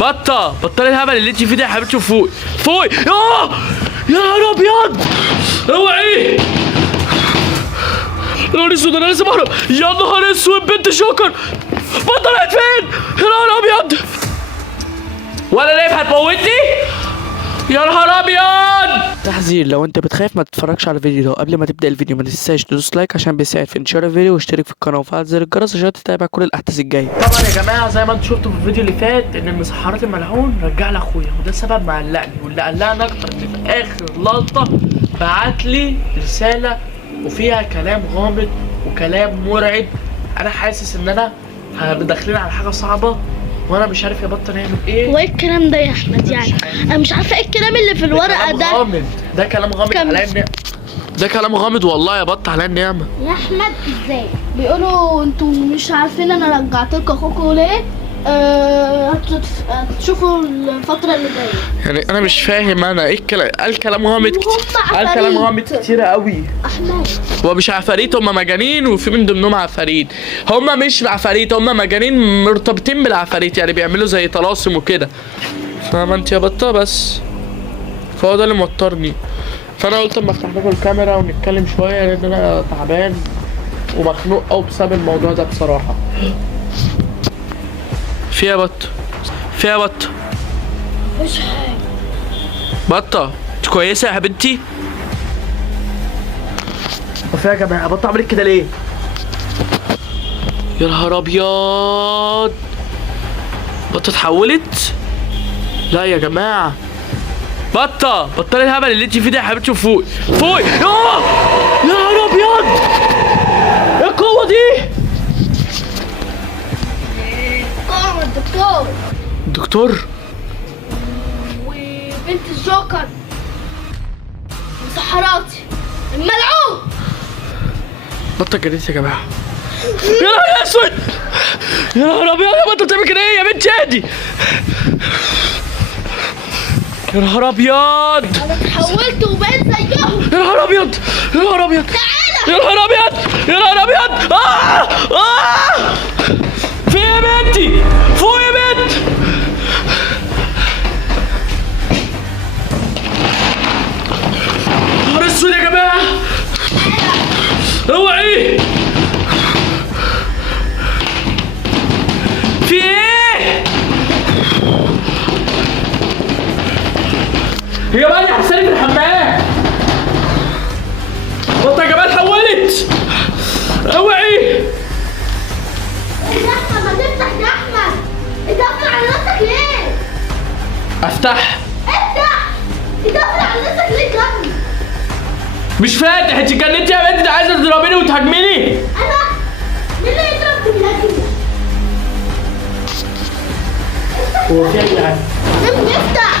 بطه بطلي الهبل اللي انت فيه ده يا حبيبتي. فوق فوق. يا نهار ابيض اوعي. يا نهار اسود انا لازم اهرب. يا نهار اسود بنت شكر. بطه طلعت فين؟ يا نهار ابيض. ولا نايف هتموتني؟ يا نهار ابيض. تحذير، لو انت بتخاف ما تتفرجش على الفيديو ده. قبل ما تبدا الفيديو ما تنساش تدوس لايك عشان بيساعد في انتشار الفيديو، واشترك في القناه وفعل زر الجرس عشان تتابع كل الاحداث الجايه. طبعا يا جماعه زي ما انتم شفتوا في الفيديو اللي فات ان المسحرات الملعون رجع لي اخويا، وده سبب مقلقني، واللي قلقني اكتر ان في اخر لقطه بعت لي رساله وفيها كلام غامض وكلام مرعب. انا حاسس ان انا داخلين على حاجه صعبه وانا مش عارف يا بطه نعمل ايه. هو ايه الكلام ده يا احمد؟ يعني انا مش عارفه ايه الكلام اللي في الورقه ده. غامض. ده كلام غامض على النعمه. ده كلام غامض والله يا بطه على النعمه. يا احمد ازاي بيقولوا انتوا مش عارفين انا رجعت لكم اخوكم ليه؟ هتشوفوا الفتره اللي جايه. يعني انا مش فاهم انا ايه الكلام. قال كلام غامض كتير. قال كلام غامض كتير قوي. احمد هو مش عفاريت، هم مجانين وفي من ضمنهم عفاريت. هم مش عفاريت، هم مجانين مرتبطين بالعفاريت، يعني بيعملوا زي طلاسم وكده. فاهمه انت يا بطه؟ بس فهو ده اللي موترني. فانا قلت اما افتح لكم الكاميرا ونتكلم شويه لان انا تعبان ومخنوق قوي بسبب الموضوع ده بصراحه. في يا بطه؟ في يا بطه؟ مش حاجه. بطه انت كويسه يا حبيبتي؟ وفي يا جماعه بطه عملت كده ليه؟ يا نهار ابيض. بطه اتحولت؟ لا يا جماعه. بطه بطلي الهبل اللي انت فيه ده يا حبيبتي. فوق فوق. يا نهار ابيض. ايه القوه دي؟ الدكتور الدكتور وبنت الجوكر مسحراتي الملعون. بطه جريت يا جماعه. يا نهار اسود. يا نهار ابيض يا بطه بتعمل كده ايه يا بنت شادي؟ يا نهار ابيض. انا اتحولت وبقيت زيهم. يا نهار ابيض. يا نهار ابيض. تعالى. يا نهار ابيض. يا نهار ابيض. في ايه يا بنتي؟ فوق يا بنت. نهار اسود يا جماعه. اوعي. في ايه؟ هي بقى حساني في الحمام. بطه يا جماعه اتحولت. اوعي. يا احمد ما تفتح يا احمد. انت قافل على نفسك ليه؟ افتح. افتح. انت قافل على نفسك ليه يا ابني؟ مش فاتح. انت اتجننتي يا بنت؟ عايزه تضربيني وتهاجميني؟ انا مين اللي يضرب بالهجوم؟ هو في ايه يعني؟ لازم يفتح.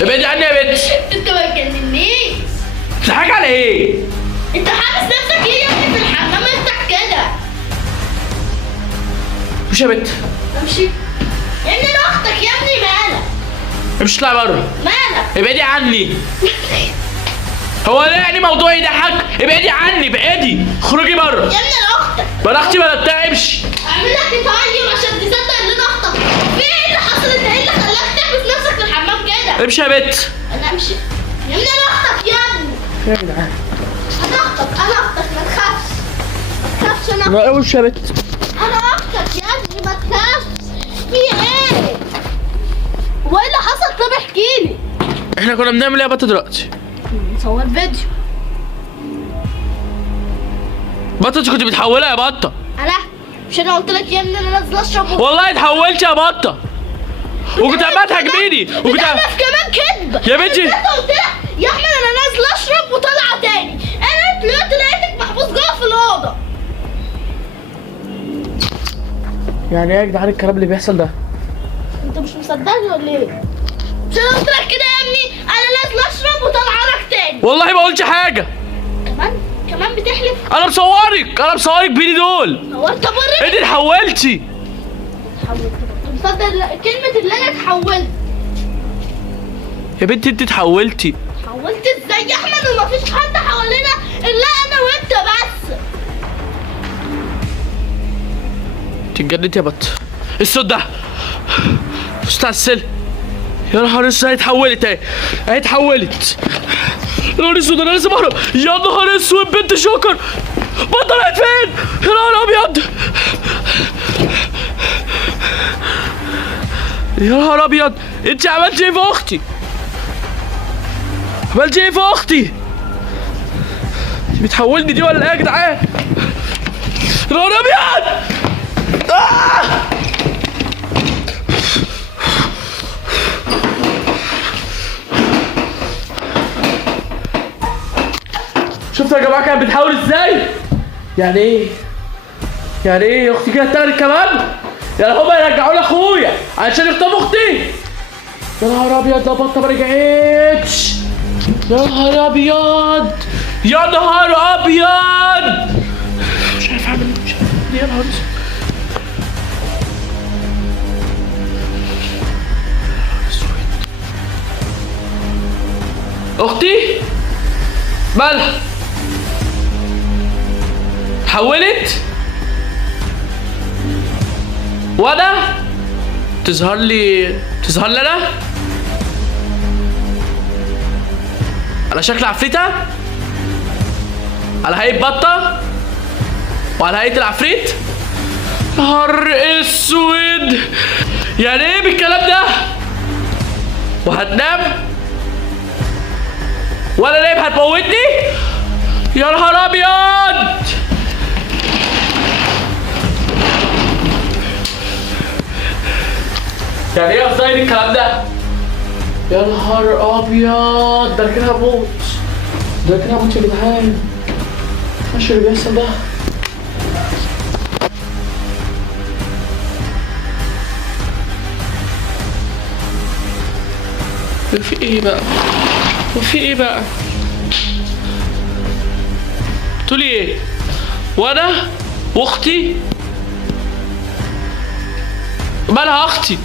ابعدي عني يا بنت. انت ما تجننيش. بتضحكي على ايه؟ انت حابس نفسك ايه يا ابني في الحمام؟ افتح كده. مش يا بنت. امشي. يا ابني ده اختك يا ابني. مالك؟ امشي اطلعي بره. مالك؟ ابعدي عني. هو ده يعني موضوع يضحك؟ ابعدي عني. ابعدي. اخرجي بره. يا ابني انا اختك. بلا اختي بلا بتاع. امشي. اعمل لك تطيب عشان تصدق ان انا اختك. في ايه اللي حصل؟ انت ايه اللي خلاك تحبس نفسك في الحمام كده؟ امشي يا بنت. انا امشي. يا ابني انا اختك يا ابني. يا جدعان. انا اختك. انا اختك ما تخافش. ما تخافش. انا لا امشي يا بنت. انا اختك يا ابني ما تخافش. في ايه؟ هو ايه اللي حصل؟ طب احكي لي. احنا كنا بنعمل ايه يا بطه دلوقتي؟ نصور فيديو. بطه انت كنت متحوله يا بطه. انا مش انا قلت لك يا ابني انا نازله اشرب والله اتحولت يا بطه. وكنت عماله تهاجميني. وكنت بتعرف كمان كدب يا بنتي. انت قلت لك يا احمد انا نازله اشرب وطالعه تاني. انا طلعت لقيتك محبوس جوه في الاوضه. يعني ايه يا جدعان الكلام اللي بيحصل ده؟ انت مش مصدقني ولا ايه؟ مش انا قلت لك كده يا ابني؟ انا نازله اشرب وطالعه لك تاني. والله ما قلتش حاجه. كمان بتحلف. انا مصورك بايدي دول. هو انت بريء؟ انت اتحولتي. اتحولت. انت مصدق كلمه اللي انا اتحولت؟ يا بنتي انت اتحولتي. اتحولت ازاي يا احمد ومفيش حد حوالينا الا انا وانت بس؟ انت اتجننتي يا بط. الصوت ده استسهل. يا نهار اسود، هي اتحولت اهي، هي اتحولت. يا نهار اسود، انا لازم اهرب. يا نهار اسود، بنت جوكر طلعت فين؟ يا نهار ابيض، يا نهار ابيض. انت عملت ايه في اختي؟ عملت ايه في اختي؟ دي بتحولني دي ولا ايه يا جدعان؟ يا نهار ابيض. شفتوا يا جماعه كانت بتحاول ازاي؟ يعني ايه؟ يعني ايه اختي كده اتاخدت كمان؟ يعني هما يرجعوا لي اخويا علشان يخطفوا اختي؟ يا نهار ابيض، ده بطه ما رجعتش. يا نهار ابيض، يا نهار ابيض. مش عارف اعمل ايه، مش عارف اعمل ايه. يا نهار اسود. اختي مالها؟ اتحولت؟ وانا تظهر لي انا على شكل عفريتة، على هيئة بطة وعلى هيئة العفريت. نهار اسود، يعني ايه بالكلام ده؟ وهتنام ولا نايم هتموتني؟ يا نهار ابيض. يعني ايه قصدي الكلام ده؟ يا نهار ابيض، ده انا كده هموت، ده انا كده هموت يا جدعان. ماشي اللي بيحصل ده. في ايه بقى؟ وفي ايه بقى؟ تقولي ايه؟ وانا واختي؟ مالها اختي؟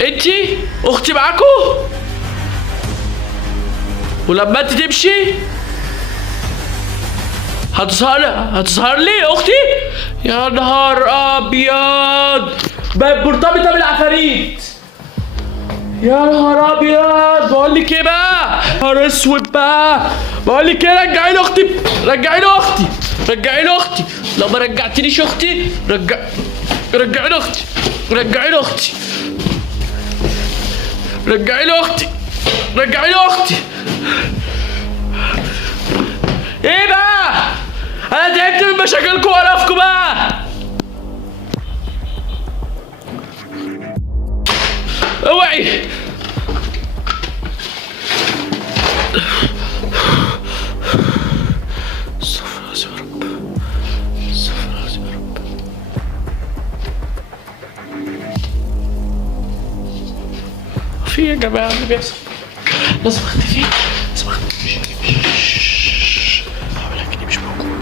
انتي اختي معاكو؟ ولما انت تمشي هتظهر لي اختي؟ يا نهار ابيض، بقت مرتبطه بالعفاريت. يا نهار ابيض. بقول لك ايه بقى؟ نهار اسود بقى. بقول لك ايه، رجعي لي اختي، رجعي لي اختي، رجعي لي اختي. لو ما رجعتليش اختي رجعي لي اختي، رجعي لي اختي، رجعي لي اختي، رجعي لي اختي. ايه بقى؟ انا تعبت من مشاكلكم وقرفكم بقى. اوعي. استغفر الله يا رب، استغفر الله يا رب. في يا جماعه اللي بيحصل؟ لازم اختفي، لازم اختفي. هعمل اكني مش موجود.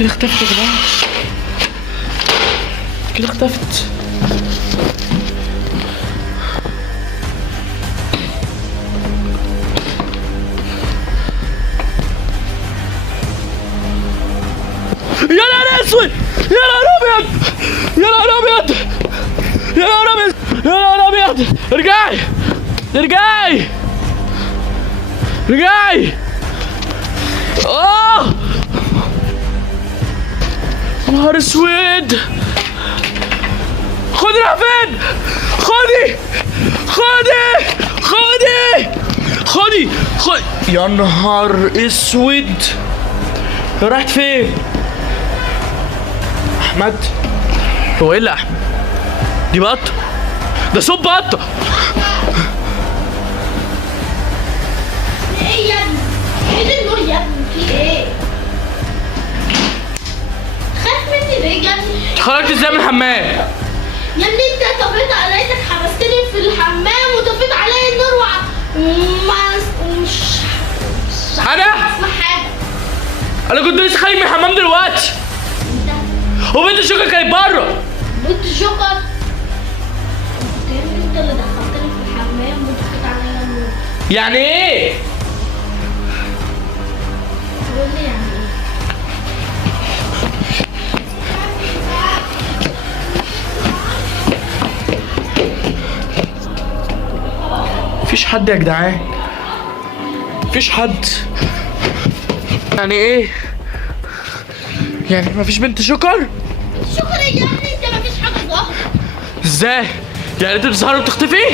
كده اختفت يا جماعة، كده اختفت. يا نهار اسود، يا نهار ابيض، يا نهار ابيض، يا نهار ابيض، يا نهار ابيض. ارجعي، ارجعي، ارجعي. نهار اسود. خدي راح فين؟ خدي، خدي، خدي، خدي يا نهار اسود، راحت فين؟ احمد، هو ايه اللي احمد؟ دي بطه، ده صوت بطه. ايه يا ابني؟ ايه النور يا ابني؟ في ايه؟ خاف مني ليه يا ابني؟ خرجت ازاي من الحمام؟ يا ابني انت طفيت عليك، حبستني في الحمام وطفيت عليا النور مش انا؟ اسمع حاجه. انا كنت لسه خارج من الحمام دلوقتي، انت وبنت الشوكه كانت بره. بنت شكر، انت اللي دخلتني في الحمام وطفيت عليا النور. يعني ايه؟ تقول لي يعني ايه؟ مفيش حد يا جدعان، مفيش حد. يعني ايه؟ يعني مفيش بنت شكر؟ بنت شكر ايه يا ابني؟ انت مفيش حاجه ظهر. ازاي؟ يعني انت بتظهر وبتختفي؟